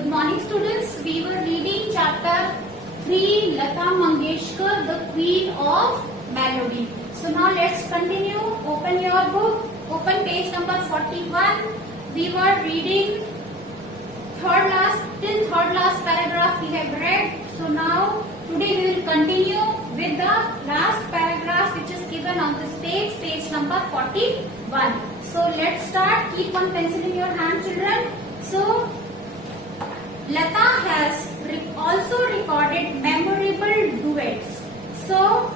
Good morning, students. We were reading chapter 3, Lata Mangeshkar, the Queen of Melody. So now let's continue. Open your book. Open page number 41. We were reading till third last paragraph we have read. So now today we will continue with the last paragraph which is given on this page number 41. So let's start. Keep one pencil in your hand, children. So Lata has also recorded memorable duets. So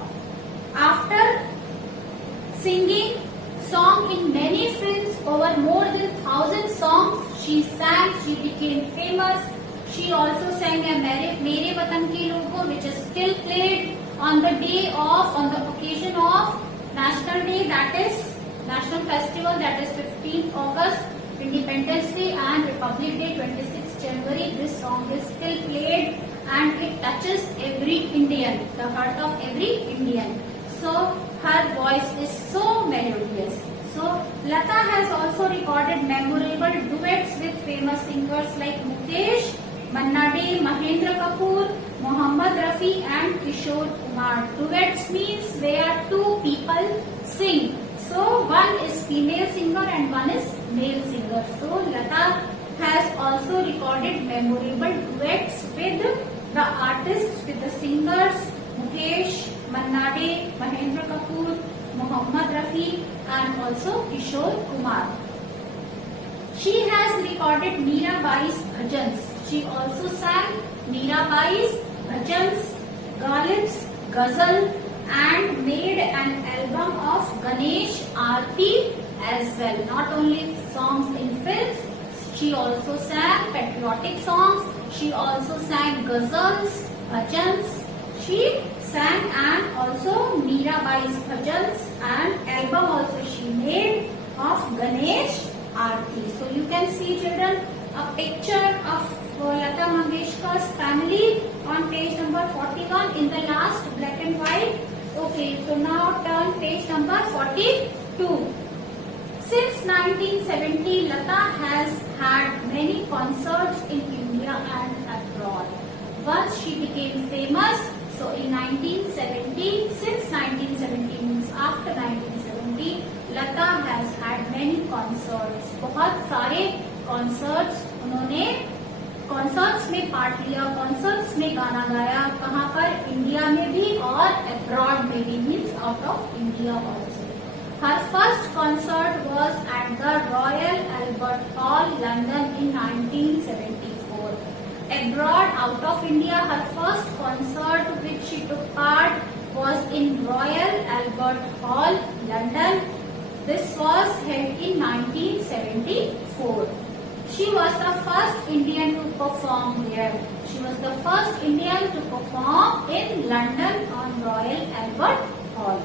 after singing song in many films, over more than 1,000 songs she sang, she became famous. She also sang a Mere Watan Ke Logo, which is still played on the occasion of National Day, that is National Festival, that is 15th August, Independence Day, and Republic Day, 26th January. This song is still played and it touches every Indian, the heart of every Indian. So her voice is so melodious. So Lata has also recorded memorable duets with famous singers like Mukesh, Manna Dey, Mahendra Kapoor, Mohammad Rafi and Kishore Kumar. Duets means where two people sing. So one is female singer and one is male singer. So Lata has also recorded memorable duets with the artists, with the singers Mukesh, Manna Dey, Mahendra Kapoor, Mohammad Rafi and also Kishore Kumar. She has recorded Meerabai's bhajans. She also sang Meerabai's bhajans, Ghalib's ghazal and made an album of Ganesh Aarti as well. Not only songs in films, she also sang patriotic songs. She also sang ghazals, bhajans. She sang and also Meerabai's bhajans and album also she made of Ganesh Aarti. So you can see, children, a picture of Lata Mangeshkar's family on page number 41 in the last black and white. Okay, so now turn page number 42. Since 1970, Lata has had many concerts in India and abroad. Once she became famous, so in 1970, since 1970 means after 1970, Lata has had many concerts. बहुत सारे concerts उन्होंने concerts में part लिया, concerts में गाना गाया. कहाँ पर? इंडिया में भी और abroad में भी, means out of India also. Her first concert was at the Royal Albert Hall, London in 1974. Abroad, out of India, her first concert which she took part was in Royal Albert Hall, London. This was held in 1974. She was the first Indian to perform there. She was the first Indian to perform in London on Royal Albert Hall.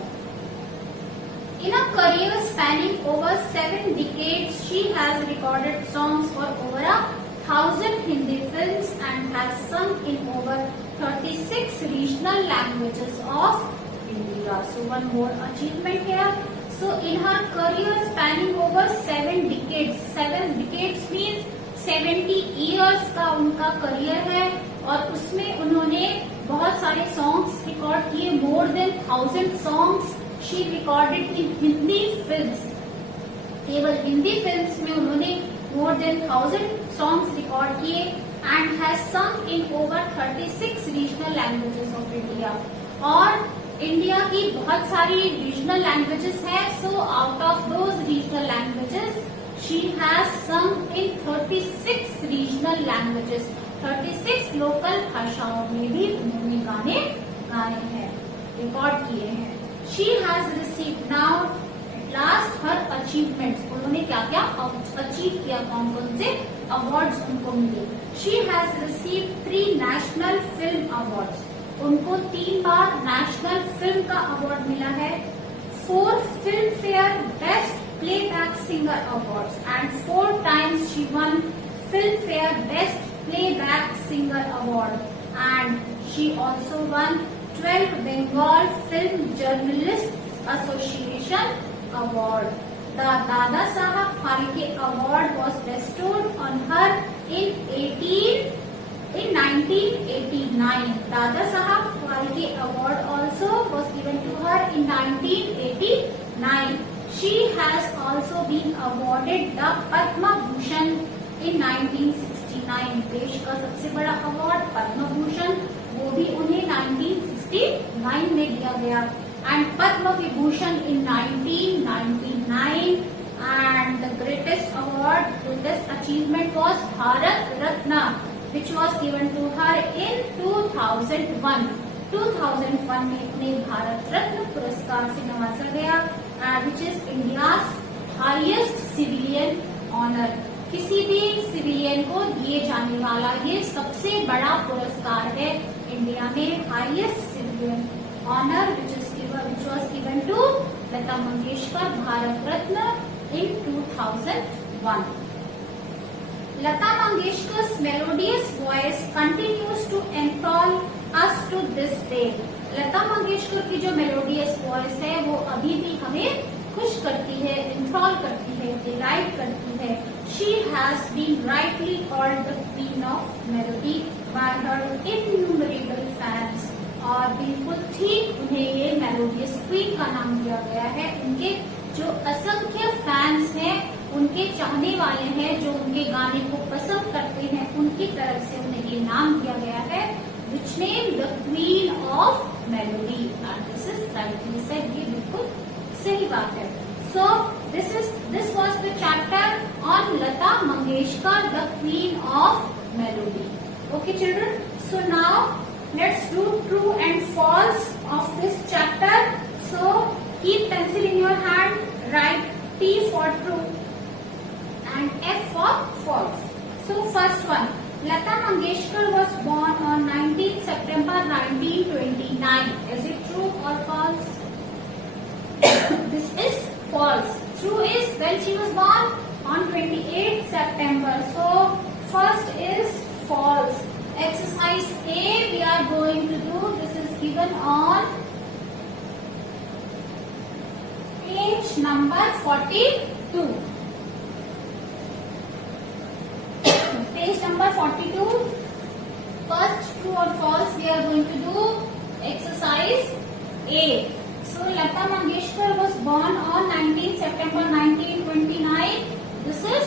In a career spanning over 7 decades, she has recorded songs for over 1,000 Hindi films and has sung in over 36 regional languages of India. So one more achievement here. So in her career spanning over 7 decades means 70 years का उनका career है और उसमें उन्होंने बहुत सारे songs record किए, more than 1,000 songs she recorded in Hindi films. केवल हिंदी फिल्म्स में उन्होंने more than 1,000 songs record किए and has sung in over 36 regional languages of India. और इंडिया की बहुत सारी रीजनल लैंग्वेजेस हैं. So out of those regional languages she has sung in 36 regional languages. 36 local भाषाओं में भी उन्होंने गाने गाए हैं, रिकॉर्ड किए हैं. She has received now at last her achievements. उन्होंने क्या क्या अचीव किया, कौन कौन से अवार्ड्स उनको मिले. She has received 3 national film awards. उनको 3 बार नेशनल फिल्म का अवार्ड मिला है. 4 film fair best playback singer awards and 4 times she one film fair best playback singer award and she also one 12 Bengal Film Journalists Association Award. The Dada Sahab Phalke Award was bestowed on her in 1989. Dada Sahab Phalke Award also was given to her in 1989. She has also been awarded the Padma Bhushan in 1969. देश का सबसे बड़ा award Padma Bhushan वो भी उन्हें 1969 में दिया गया. And Padma Vibhushan in 1999. And the greatest award, greatest achievement was Bharat Ratna, which was given to her in 2001. 2001 में उन्हें भारत रत्न पुरस्कार से नवाजा गया, which is India's highest civilian honor. किसी भी सिविलियन को दिए जाने वाला ये सबसे बड़ा पुरस्कार है इंडिया में. Highest civilian honour which was given to Lata Mangeshkar, Bharat Ratna in 2001. Lata Mangeshkar's melodious voice continues to enthrall us to this day. लता मंगेशकर की जो मेलोडियस वॉइस है वो अभी भी हमें खुश करती है, इंथॉल करती है, डिलाइट करती है. She has been rightly called the queen of melody by her innumerable fans. और बिल्कुल ठीक उन्हें ये मेलोडियस क्वीन का नाम दिया गया है. उनके जो असंख्य फैंस हैं, उनके चाहने वाले हैं, जो उनके गाने को पसंद करते हैं, उनकी तरफ से उन्हें ये नाम दिया गया है, which name the queen of melody. And this is rightly said. ये बिल्कुल सही बात है. So this was the chapter on Lata Mangeshkar, the queen of melody. Okay, children. So now let's do true and false of this chapter. So keep pencil in your hand. Write T for true and F for false. So first one, Lata Mangeshkar was born on 19th September 1929. Is it true or false? This is false. True is when she was born on 28th September. So first is false. Exercise A we are going to do. This is given on page number 42. Page number 42. First, true or false, we are going to do exercise A. So Lata Mangeshkar was born on 19th September 1929. This is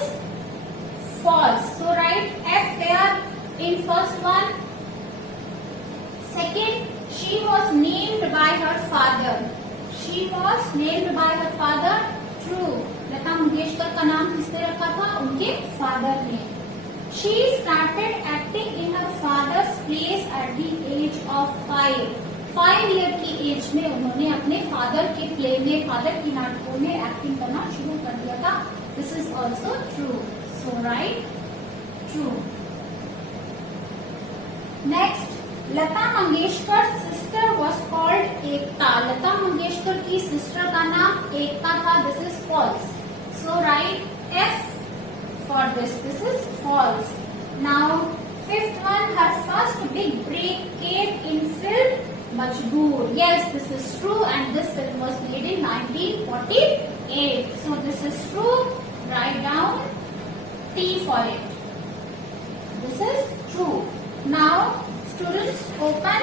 false. So write F there in first one. Second, she was named by her father. She was named by her father. True. Lata Mangeshkar का नाम किसने रखा था? उनके father ने. She started acting in her father's plays at the age of 5. 5 year की as में उन्होंने अपने फादर के प्ले में, फादर की नाटकों में एक्टिंग करना शुरू कर दिया था. This is also true. So right true. Next, Lata Mangeshkar sister was called Ekta. Lata Mangeshkar की सिस्टर का नाम एकता था. This is false. So right F for this. This is false. Now fifth one, her first big break came in film Majboor. Yes, this is true, and this film was made in 1948. So this is true. Write down T for it. This is true. Now students, open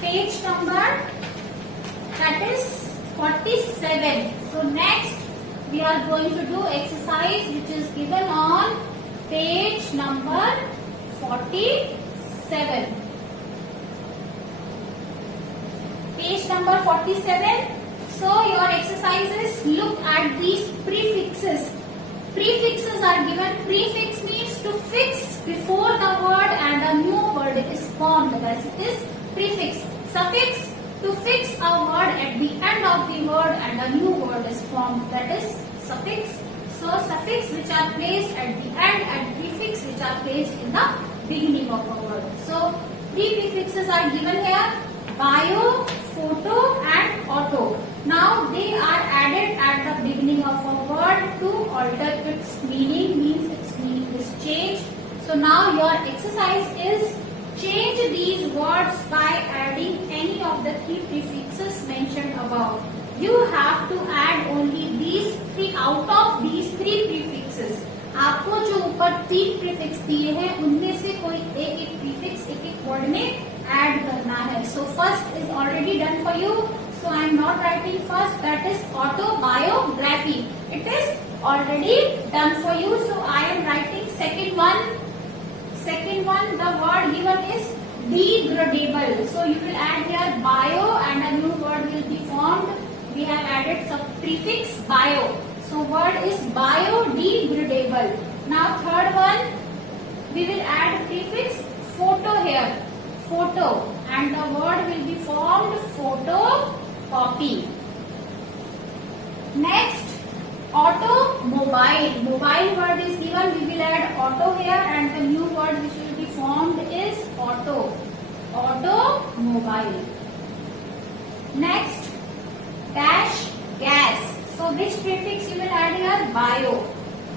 page number, that is 47. So next we are going to do exercise which is given on page number 47. Page number 47. So your exercises, look at these prefixes. Prefixes are given. Prefix means to fix before the word and a new word is formed. That is prefix. Suffix, to fix a word at the end of the word and a new word is formed. That is suffix. So suffix which are placed at the end and prefix which are placed in the beginning of a word. So three prefixes are given here: bio, photo and auto. Now they are added at the beginning of a word to alter its meaning, means its meaning is changed. So now your exercise is change these words by adding any of the three prefixes mentioned above. You have to add only these three out of these three prefixes. आपको जो ऊपर तीन prefix दिए हैं उनमें से कोई एक एक प्रीफिक्स एक एक वर्ड में ऐड करना है. So first is already done for you. So I am not writing first. That is autobiography. It is already done for you. So I am writing second one. Second one, the word given is degradable. So you will add here bio and a new word will be formed. We have added some prefix bio. So word is biodegradable. Now third one, we will add prefix photo here. Photo, and the word will be formed photocopy. Next, automobile. Mobile word is given. We will add auto here, and the new word which will be formed is auto. Automobile. Next, dash gas. So which prefix you will add here? Bio.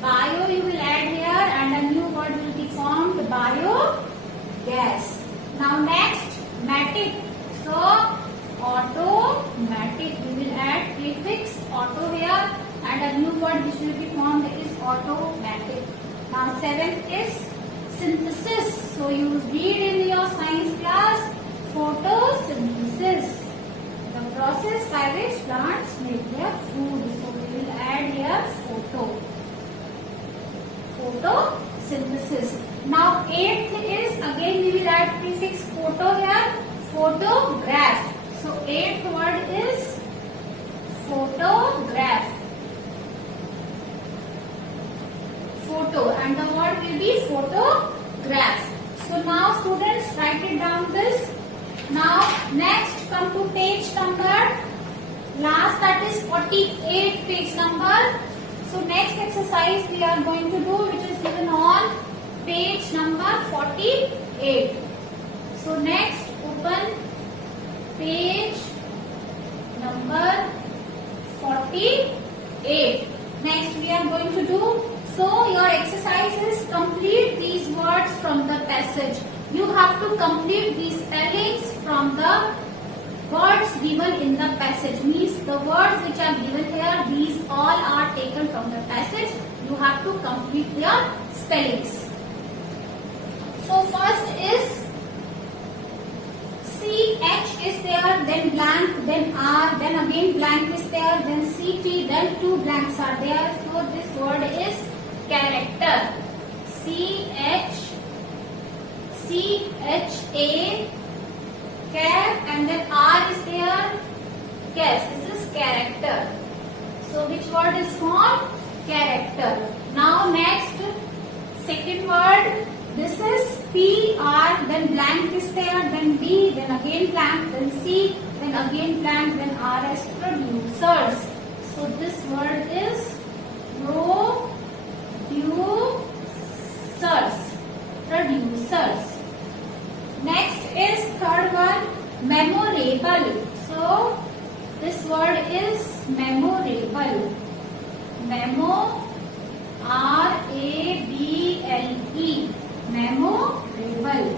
Bio you will add here, and a new word will be formed biogas. Now next, matic. So automatic. We will add prefix auto here, and a new word which will be formed is automatic. Now seventh is synthesis. So you read in your science class photosynthesis, the process by which plants make their food. So we will add here photosynthesis. Now eighth is again we will add prefix photo here, photograph. So eighth word is photograph. Photo, and the word will be photograph. So now students write it down this. Now next come to page number last, that is 48 page number. So next exercise we are going to do, which is given on page number 48. So next open page number 48. Next we are going to do, so your exercise is complete these words from the passage. You have to complete these spellings from the words given in the passage. Means the words which are given here, these all are taken from the passage. You have to complete their spellings. So first is CH is there, then blank, then R, then again blank is there, then CT, then two blanks are there. So this word is character. CHA, care, and then R is there. Yes, this is character. So which word is formed? Character. Now next, second word. This is PR, then blank is there, then B, then again blank, then C, then again blank, then R as producers. So this word is producers. Next is third one, memorable. So this word is memorable. Memorable. Memorable.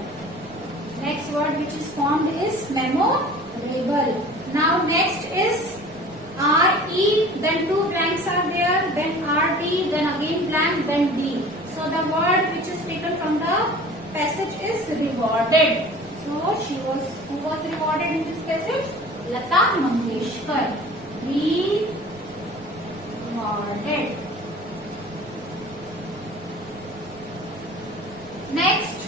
Next word which is formed is memorable. Now next is RE, then two blanks are there, then RD, then again blank, then D. So the word which is taken from the passage is rewarded. So who was rewarded in this passage? Lata Mangeshkar. Rewarded. Next,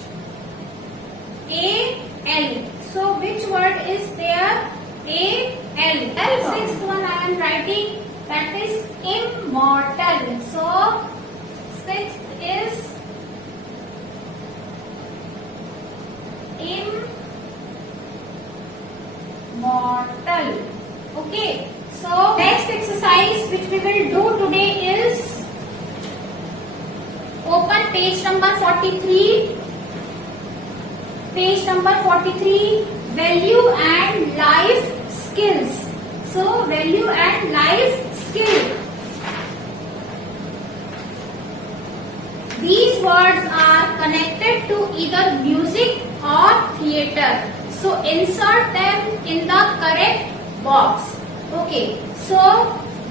AL. So which word is there? AL. Sixth one I am writing, that is immortal. So sixth is immortal. Okay. So next exercise which we will do today is open page number 43. Page number 43, value and life skills. So value and life skill. These words are connected to either music or theatre. So insert them in the correct box. Okay. So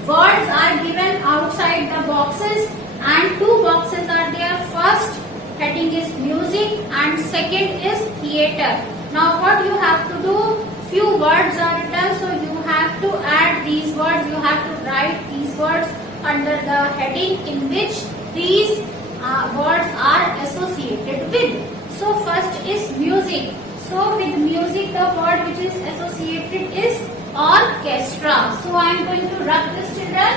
words are given outside the boxes and two boxes are there. First heading is music and second is theatre. Now what you have to do, few words are written, so you have to add these words, you have to write these words under the heading in which these words are associated with. So first is music. So with music the word which is associated is orchestra. So I am going to rub this, children.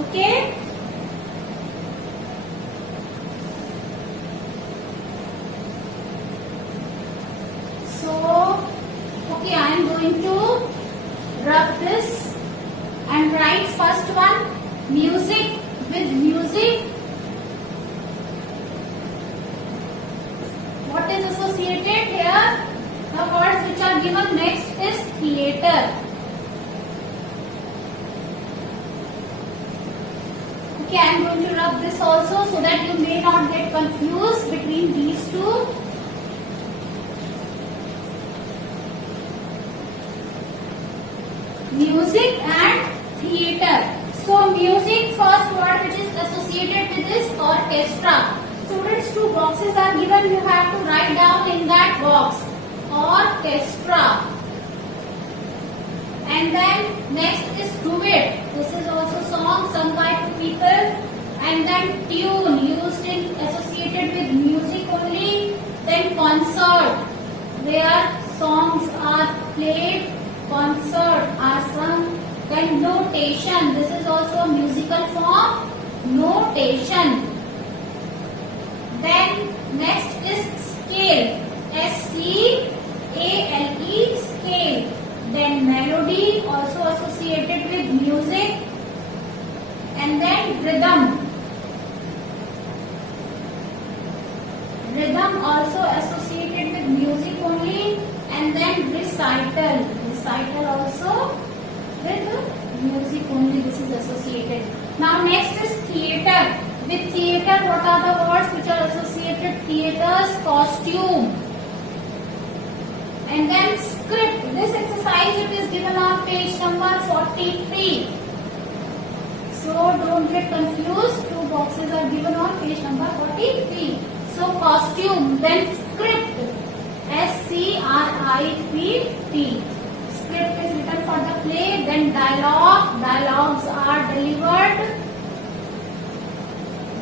Okay. So okay, I am going to rub this and write first one, music. With music, what is associated here? The words which are given next is theatre. Okay, I am going to rub this also so that you may not get confused between these two. Music and theatre. So music, first word which is associated with is orchestra. Students, two boxes are given, you have to write down in that box orchestra. And then next is duet. This is also song sung by two people. And then tune, used in associated with music only. Then concert, where songs are played, concert are sung. Then notation, this is also a musical form, notation. Then next is scale, S-C-A-L-E, scale. Then melody, also associated with music. And then rhythm. Rhythm also associated with music only. And then recital, recital also with music only, this is associated. Now next is theatre. With theatre, what are the words which are associated? Theatre's costume. And then script. This exercise it is given on page number 43. So don't get confused. Two boxes are given on page number 43. So costume. Then script. S-C-R-I-P-T. Script is written for the play. Then dialogue. Dialogues are delivered.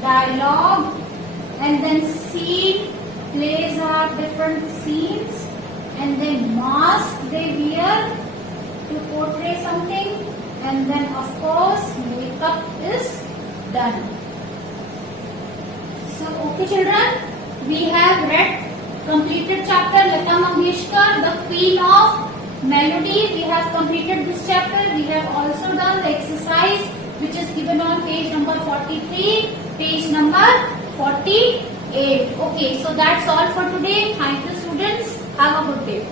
Dialogue. And then scene. Plays are different scenes. And then mask they wear to portray something. And then of course makeup is done. So okay children, we have read completed chapter Lata Mangeshkar, the Queen of Melody. We have completed this chapter. We have also done the exercise which is given on page number 43, page number 48. Okay, so that's all for today. Thank you students. Have a good day.